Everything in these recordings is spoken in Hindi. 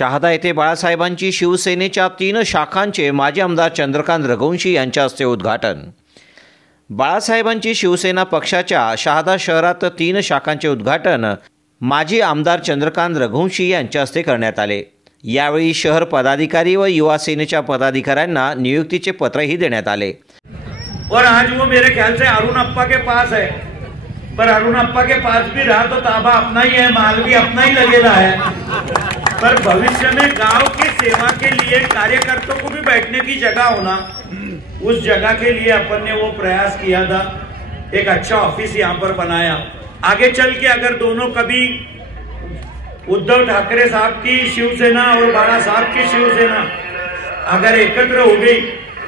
शहादा येथे बाळासाहेबांची शिवसेनेच्या 3 शाखांचे माजी आमदार चंद्रकांत रघुवंशी यांच्या हस्ते उद्घाटन। बाळासाहेबांची शिवसेना पक्षाच्या शहादा शहरात 3 शाखांचे उद्घाटन माजी आमदार चंद्रकांत रघुवंशी यांच्या हस्ते करण्यात आले। यावेळी शहर पदाधिकारी व युवा सेनेच्या पदाधिकाऱ्यांना नियुक्तीचे पत्रही देण्यात आले। और आज वो मेरे ख्याल से अरुण अप्पा के पास है, पर अरुण अप्पा के पास भी रहा तो ताबा अपना ही है, माल भी अपना ही लगेगा है। पर भविष्य में गांव की सेवा के लिए कार्यकर्ताओं को भी बैठने की जगह होना, उस जगह के लिए अपन ने वो प्रयास किया था। एक अच्छा ऑफिस यहाँ पर बनाया। आगे चल के अगर दोनों कभी उद्धव ठाकरे साहब की शिवसेना और बाला साहब की शिवसेना अगर एकत्र हो गई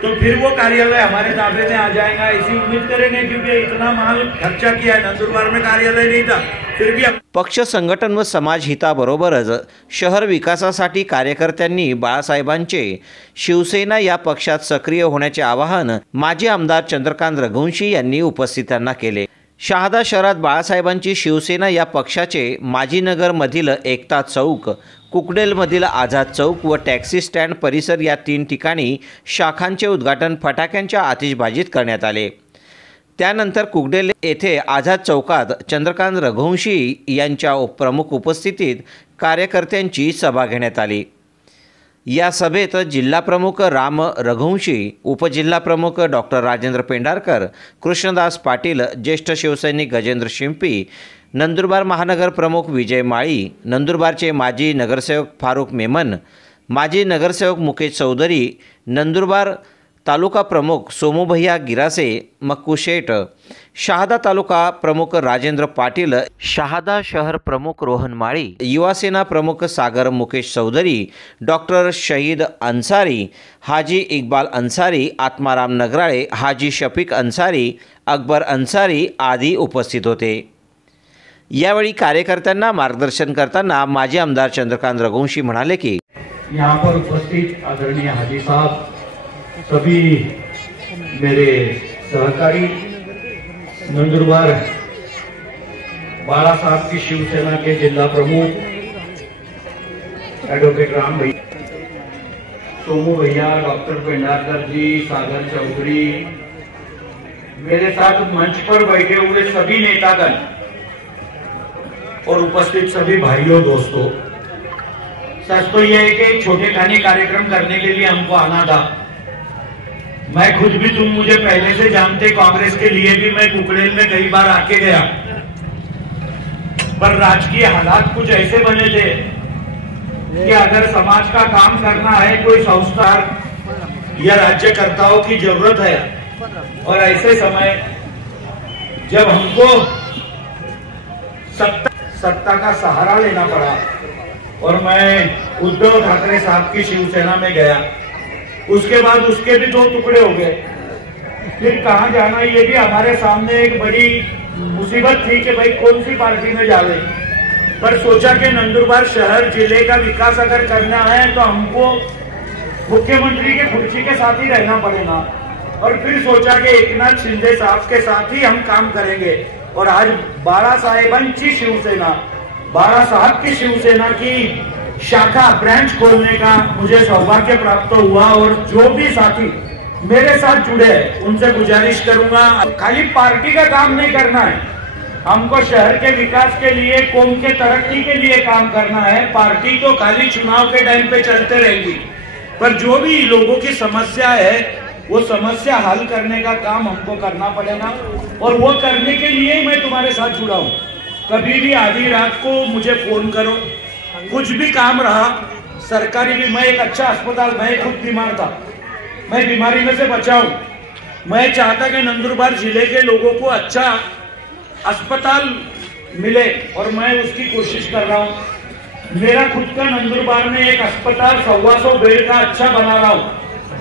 तो फिर वो कार्यालय हमारे ताबे में आ जाएगा, ऐसी उम्मीद करेंगे, क्योंकि इतना माल खर्चा किया है। नंदुरबार में कार्यालय नहीं था, फिर भी पक्ष संघटन व समाज हिताबरोबरच शहर विकासासाठी कार्यकर्त्यांनी बाळासाहेबांचे शिवसेना या पक्षात सक्रिय होण्याचे आवाहन माजी आमदार चंद्रकांत रघुवंशी यांनी उपस्थितांना केले। शहादा शहरात बाळासाहेबांची शिवसेना या पक्षाचे माजीनगरमधील एकता चौक, कुकडेलमधील आझाद चौक व टॅक्सी स्टँड परिसर या 3 ठिकाणी शाखांचे उद्घाटन फटाक्यांच्या आतिषबाजीत करण्यात आले। त्यानंतर कुकडेल येथे आझाद चौकात चंद्रकांत रघुवंशी यांच्या प्रमुख उपस्थितीत कार्यकर्त्यांची सभा घेण्यात आली। या सभेत जिल्हाप्रमुख राम रघुवंशी, उपजिल्हाप्रमुख डॉक्टर राजेंद्र पेंढारकर, कृष्णदास पाटील, ज्येष्ठ शिवसैनिक गजेंद्र शिंपी, नंदुरबार महानगर प्रमुख विजय माळी, नंदुरबारचे माजी नगरसेवक फारुख मेमन, माजी नगरसेवक मुकेश चौधरी, नंदुरबार तालुका प्रमुख सोमूभैया गिरासे, मक्कू शेठ, शहादा तालुका प्रमुख राजेंद्र पाटील, शहादा शहर प्रमुख रोहन माळी, युवा सेना प्रमुख सागर मुकेश चौधरी, डॉक्टर शहीद अंसारी, हाजी इकबाल अंसारी, आत्माराम नगराळे, हाजी शफीक अंसारी, अकबर अंसारी आदी उपस्थित होते। यावेळी कार्यकर्त्यांना मार्गदर्शन करताना माजी आमदार चंद्रकांत रघुवंशी म्हणाले की यहाँ पर उपस्थित आदरणीय हाजी साहब, सभी मेरे सहकारी, नंदुरबार बाला साहब की शिवसेना के जिला प्रमुख एडवोकेट राम भैया, सोमू भैया, डॉक्टर पेंढारकर जी, सागर चौधरी, मेरे साथ मंच पर बैठे हुए सभी नेतागण और उपस्थित सभी भाइयों दोस्तों, सच तो यह है कि एक छोटे खाने कार्यक्रम करने के लिए हमको आना था। मैं खुद भी, तुम मुझे पहले से जानते, कांग्रेस के लिए भी मैं कुकड़ेल में कई बार आके गया, पर राजकीय हालात कुछ ऐसे बने थे कि अगर समाज का काम करना है, कोई संस्कार या राज्यकर्ताओं की जरूरत है, और ऐसे समय जब हमको सत्ता का सहारा लेना पड़ा और मैं उद्धव ठाकरे साहब की शिवसेना में गया, उसके बाद उसके भी 2 टुकड़े हो गए। फिर कहां जाना, ये भी हमारे सामने एक बड़ी मुसीबत थी कि भाई कौन सी पार्टी में जावे। पर सोचा कि नंदुरबार शहर जिले का विकास अगर करना है तो हमको मुख्यमंत्री के कुर्सी के साथ ही रहना पड़ेगा, और फिर सोचा कि एकनाथ शिंदे साहब के साथ ही हम काम करेंगे। और आज बाला साहेबांची शिवसेना, बाला साहब की शिवसेना की शाखा ब्रांच खोलने का मुझे सौभाग्य प्राप्त हुआ। और जो भी साथी मेरे साथ जुड़े हैं उनसे गुजारिश करूंगा, खाली पार्टी का काम नहीं करना है, हमको शहर के विकास के लिए, कौम के तरक्की के लिए काम करना है। पार्टी तो खाली चुनाव के टाइम पे चलते रहेगी, पर जो भी लोगों की समस्या है वो समस्या हल करने का काम हमको करना पड़ेगा। और वो करने के लिए मैं तुम्हारे साथ जुड़ा हूं। कभी भी आधी रात को मुझे फोन करो, कुछ भी काम रहा, सरकारी भी, मैं एक अच्छा अस्पताल, मैं खुद बीमार था, मैं बीमारी में से बचा हूं। मैं चाहता कि नंदुरबार जिले के लोगों को अच्छा अस्पताल मिले और मैं उसकी कोशिश कर रहा हूं। मेरा खुद का नंदुरबार में एक अस्पताल 125 बेड का अच्छा बना रहा हूं,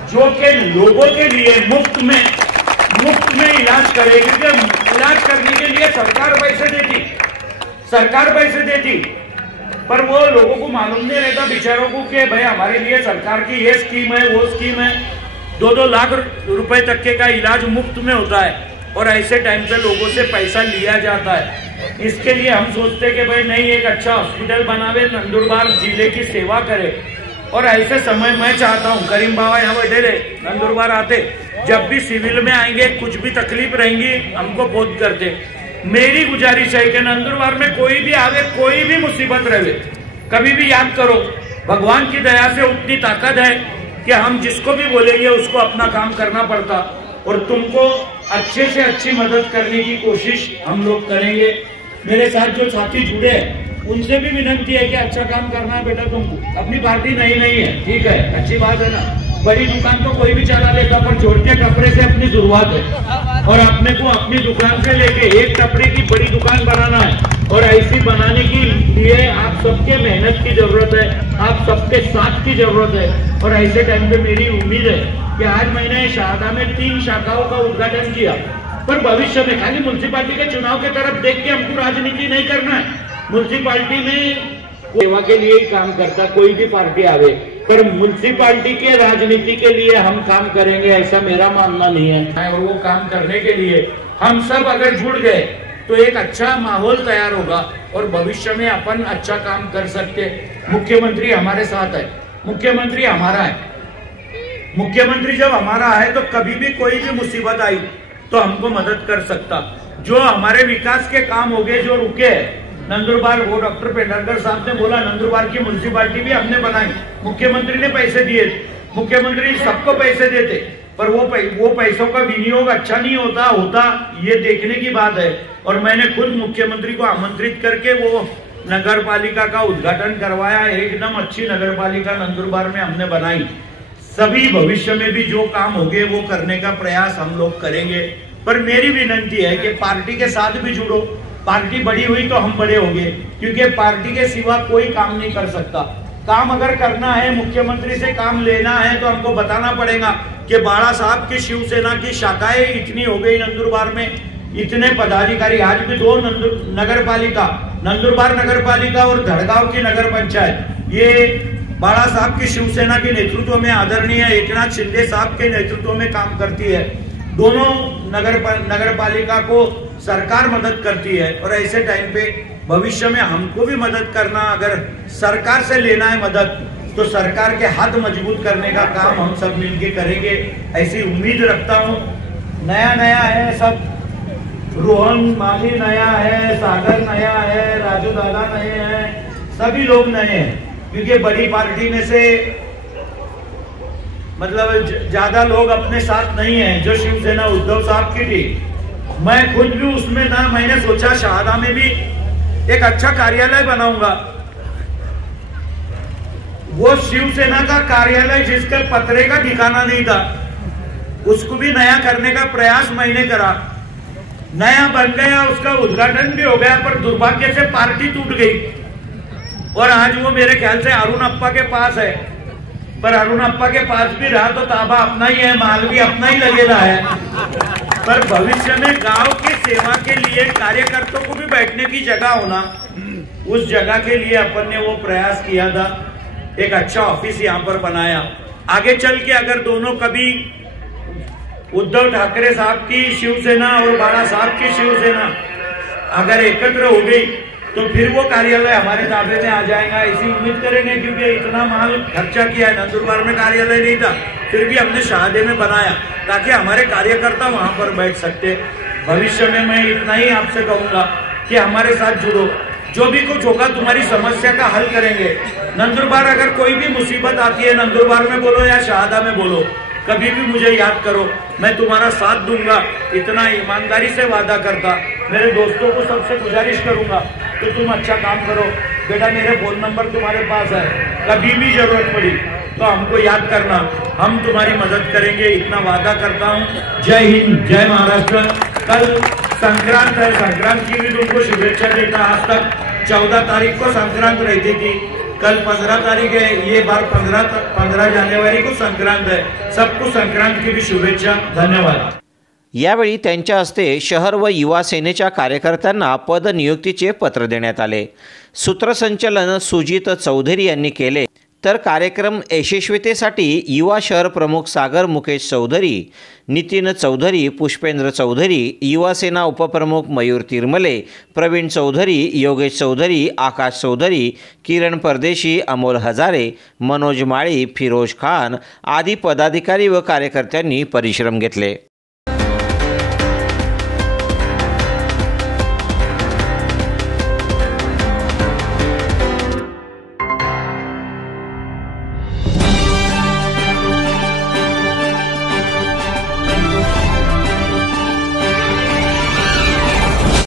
जो कि लोगों के लिए मुफ्त में इलाज करे, क्योंकि इलाज करने के लिए सरकार पैसे देती, पर वो लोगों को मालूम नहीं रहता बेचारों को कि भाई हमारे लिए सरकार की ये स्कीम है, वो स्कीम है। 2-2 लाख रुपए तक के का इलाज मुफ्त में होता है, और ऐसे टाइम पे लोगों से पैसा लिया जाता है। इसके लिए हम सोचते कि भाई नहीं, एक अच्छा हॉस्पिटल बनावे, नंदुरबार जिले की सेवा करे। और ऐसे समय मैं चाहता हूँ करीम बाबा यहाँ बैठे रहे, नंदुरबार आते, जब भी सिविल में आएंगे कुछ भी तकलीफ रहेंगी हमको बोध करते। मेरी गुजारिश है कि नंदुरबार में कोई भी आवे, कोई भी मुसीबत रहे, कभी भी याद करो भगवान की दया से उतनी ताकत है कि हम जिसको भी बोलेंगे उसको अपना काम करना पड़ता, और तुमको अच्छे से अच्छी मदद करने की कोशिश हम लोग करेंगे। मेरे साथ जो साथी जुड़े हैं उनसे भी विनती है कि अच्छा काम करना है बेटा तुमको। अपनी पार्टी नहीं है, ठीक है, अच्छी बात है ना। बड़ी दुकान तो कोई भी चला लेता, पर छोटे कपड़े से अपनी शुरुआत है, और अपने को अपनी दुकान से लेके एक कपड़े की बड़ी दुकान बनाना है। और ऐसी बनाने के लिए आप सबके मेहनत की जरूरत है, आप सबके साथ की जरूरत है। और ऐसे टाइम पे मेरी उम्मीद है कि आज मैंने शारदा में 3 शाखाओं का उद्घाटन किया, पर भविष्य में खाली म्युनिसिपालिटी के चुनाव की तरफ देख के हमको राजनीति नहीं करना है। म्युनिसिपालिटी में सेवा के लिए ही काम करता कोई भी पार्टी आवे, पर म्युनिसिपालिटी के राजनीति के लिए हम काम करेंगे ऐसा मेरा मानना नहीं है। और वो काम करने के लिए हम सब अगर जुड़ गए तो एक अच्छा माहौल तैयार होगा, और भविष्य में अपन अच्छा काम कर सकते। मुख्यमंत्री हमारे साथ है, मुख्यमंत्री हमारा है। मुख्यमंत्री जब हमारा है तो कभी भी कोई भी मुसीबत आई तो हमको मदद कर सकता। जो हमारे विकास के काम हो गए, जो रुके हैं, नंदुरबार, वो डॉक्टर पेंडरकर साहब ने बोला नंदुरबार की म्युनिसिपालिटी भी हमने बनाई, मुख्यमंत्री ने पैसे दिए, मुख्यमंत्री सबको पैसे देते, पर वो पैसों का विनियोग अच्छा नहीं होता ये देखने की बात है। और मैंने खुद मुख्यमंत्री को आमंत्रित करके वो नगर पालिका का उद्घाटन करवाया। एकदम अच्छी नगर पालिका नंदुरबार में हमने बनाई। सभी भविष्य में भी जो काम हो गए वो करने का प्रयास हम लोग करेंगे। पर मेरी विनती है कि पार्टी के साथ भी जुड़ो। पार्टी बड़ी हुई तो हम बड़े होंगे, क्योंकि पार्टी के सिवा कोई काम नहीं कर सकता। काम अगर करना है, मुख्यमंत्री से काम लेना है, तो हमको बताना पड़ेगा कि बाड़ा साहब की शिवसेना की शाखाएं इतनी हो गई नंदुरबार में, इतने पदाधिकारी। आज भी 2 नगर पालिका, नंदुरबार नगर पालिका और धड़गांव की नगर पंचायत, ये बाड़ा साहब की शिवसेना के नेतृत्व में आदरणीय एकनाथ शिंदे साहब के नेतृत्व में काम करती है। दोनों नगर पालिका को सरकार मदद करती है। और ऐसे टाइम पे भविष्य में हमको भी मदद करना, अगर सरकार से लेना है मदद, तो सरकार के हाथ मजबूत करने का काम हम सब मिलके करेंगे, ऐसी उम्मीद रखता हूँ। नया है सब, रोहन माली नया है, सागर नया है, राजू दादा नए हैं, सभी लोग नए हैं, क्योंकि बड़ी पार्टी में से मतलब ज्यादा लोग अपने साथ नहीं हैं। जो शिवसेना उद्धव साहब की थी, मैं खुद भी उसमें था। मैंने सोचा शारदा में भी एक अच्छा कार्यालय बनाऊंगा। वो शिवसेना का कार्यालय जिसके पत्रे का ठिकाना नहीं था, उसको भी नया करने का प्रयास मैंने करा। नया बन गया, उसका उद्घाटन भी हो गया, पर दुर्भाग्य से पार्टी टूट गई। और आज वो मेरे ख्याल से अरुण अप्पा के पास है, पर अरुण अप्पा के पास भी रहा तो ताबा अपना ही है, माल भी अपना ही लगेगा है। पर भविष्य में गांव की सेवा के लिए कार्यकर्ताओं को भी बैठने की जगह होना, उस जगह के लिए अपन ने वो प्रयास किया था। एक अच्छा ऑफिस यहाँ पर बनाया। आगे चल के अगर दोनों कभी उद्धव ठाकरे साहब की शिवसेना और बाड़ा साहब की शिवसेना अगर एकत्र हो गई तो फिर वो कार्यालय हमारे ताबे में आ जाएगा, ऐसी उम्मीद करेंगे। क्योंकि इतना माल खर्चा किया है, नंदुरबार में कार्यालय नहीं था, फिर भी हमने शाहदे में बनाया ताकि हमारे कार्यकर्ता वहां पर बैठ सकते। भविष्य में मैं इतना ही आपसे कहूंगा कि हमारे साथ जुड़ो, जो भी कुछ होगा तुम्हारी समस्या का हल करेंगे। नंदुरबार अगर कोई भी मुसीबत आती है, नंदुरबार में बोलो या शाहदा में बोलो, कभी भी मुझे याद करो, मैं तुम्हारा साथ दूंगा, इतना ईमानदारी से वादा करता। मेरे दोस्तों को सबसे गुजारिश करूंगा कि तुम अच्छा काम करो। बेटा मेरे फोन नंबर तुम्हारे पास है, कभी भी जरूरत पड़ी तो हमको याद करना, हम तुम्हारी मदद करेंगे, इतना वादा करता हूँ। जय हिंद, जय महाराष्ट्र। कल संक्रांत है, संक्रांत की भी तुमको शुभेच्छा देता। आज तक 14 तारीख को संक्रांत रहती थी, कल 15 तारीख है, ये बार 15 जानेवारी को संक्रांत है। सबको संक्रांत की भी शुभेच्छा, धन्यवाद। यावेळी त्यांच्या हस्ते शहर व युवा सेनेच्या कार्यकर्त्यांना पदनियुक्तीचे पत्र देण्यात आले। सूत्रसंचालन सुजित चौधरी यांनी केले। तर कार्यक्रम यशस्वीतेसाठी युवा शहर प्रमुख सागर मुकेश चौधरी, नितीन चौधरी, पुष्पेंद्र चौधरी, युवा सेना उपप्रमुख मयूर तिरमले, प्रवीण चौधरी, योगेश चौधरी, आकाश चौधरी, किरण परदेशी, अमोल हजारे, मनोज माळी, फिरोज खान आदी पदाधिकारी व कार्यकर्त्यांनी परिश्रम घेतले।